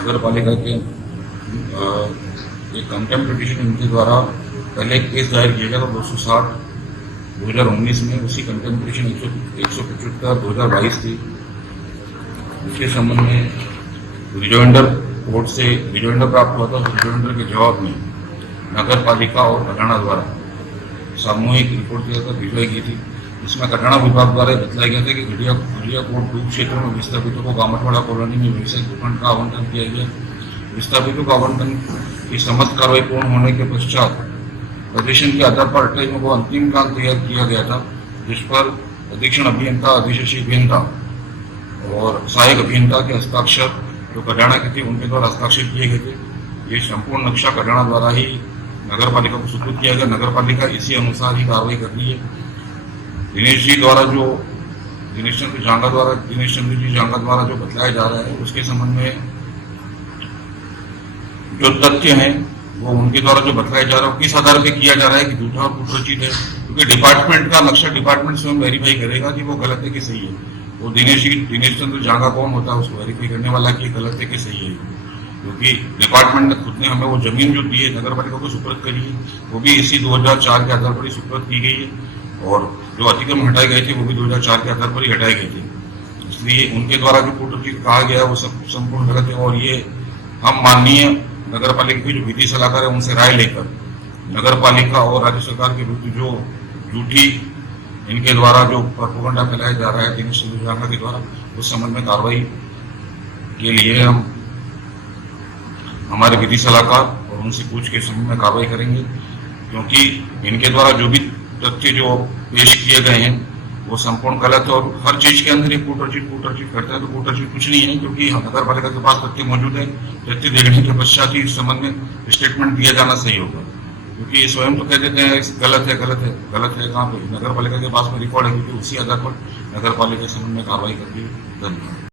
नगर पालिका के एक कंटेम्प्ट पिटीशन इनके द्वारा पहले एक केस दायर किया गया था 260 2019 में। उसी कंटेम्प्ट पिटीशन 175 2022 थी। उसके संबंध में रिजोइंडर कोर्ट से रिजोइंडर प्राप्त हुआ था। उस रिजोइंडर के जवाब में नगर पालिका और कटाना द्वारा सामूहिक रिपोर्ट दिया था, भिजवाई गई थी। इसमें कटाना विभाग द्वारा बतलाया गया था कि गुड़िया कोट 2 क्षेत्र में विस्थापितों को गामठवाड़ा कॉलोनी में व्यवसायिक भूखंड का आवंटन किया गया। विस्थापितों का आवंटन की समस्त कार्रवाई पूर्ण होने के पश्चात प्रदर्शन के आधार पर 28 को अंतिम प्लान तैयार किया गया था, जिस पर अधीक्षण अभियंता, अधिशासी अभियंता और सहायक अभियंता के हस्ताक्षर जो कटाना के थे उनके द्वारा हस्ताक्षर किए गए थे। ये संपूर्ण नक्शा कटाना द्वारा ही नगर पालिका को सुपुर्द किया गया। नगर पालिका इसी अनुसार ही कार्रवाई कर रही है। दिनेश चंद्र जी जांगा द्वारा जो बतलाया जा रहा है उसके संबंध में जो तथ्य हैं वो उनके द्वारा जो बतलाया जा रहा है किस आधार पे किया जा रहा है कि झूठा और कुटरचित है, क्योंकि डिपार्टमेंट का नक्शा डिपार्टमेंट स्वयं वेरीफाई करेगा कि वो गलत है कि सही है। वो दिनेश चंद्र जांगा कौन होता है उसको वेरीफाई करने वाला कि गलत है कि सही है, क्योंकि डिपार्टमेंट ने खुद ने हमें वो जमीन जो दी है नगर पालिका को सुपुर्द करी है, वो भी इसी 2004 के आधार पर ही सुपुर्द की गई है। और जो अतिक्रम हटाए गए थे वो भी 2004 के आधार पर ही हटाए गए थे। इसलिए उनके द्वारा जो कुटरचित कहा गया वो सब संपूर्ण गलत है। और ये हम माननीय नगर पालिका की जो विधि सलाहकार है उनसे राय लेकर नगर पालिका और राज्य सरकार के विरुद्ध जो झूठी इनके द्वारा जो प्रोपेगेंडा फैलाया जा रहा है दिनेश चंद्र जांगा के द्वारा, उस संबंध में कार्रवाई के लिए हम हमारे विधि सलाहकार और उनसे पूछ के संबंध में कार्रवाई करेंगे, क्योंकि इनके द्वारा जो भी तथ्य जो पेश किए गए हैं वो संपूर्ण गलत है। और हर चीज के अंदर ये कुटरचित करता है, तो कुटरचित कुछ नहीं है, क्योंकि नगर पालिका के पास तथ्य मौजूद है। तथ्य देखने के पश्चात ही इस संबंध में स्टेटमेंट दिया जाना सही होगा, क्योंकि ये स्वयं तो कह देते हैं गलत है कहाँ पे नगर पालिका के पास में रिकॉर्ड है, क्योंकि उसी आधार पर नगर पालिका के संबंध में कार्रवाई करती है। धन्यवाद।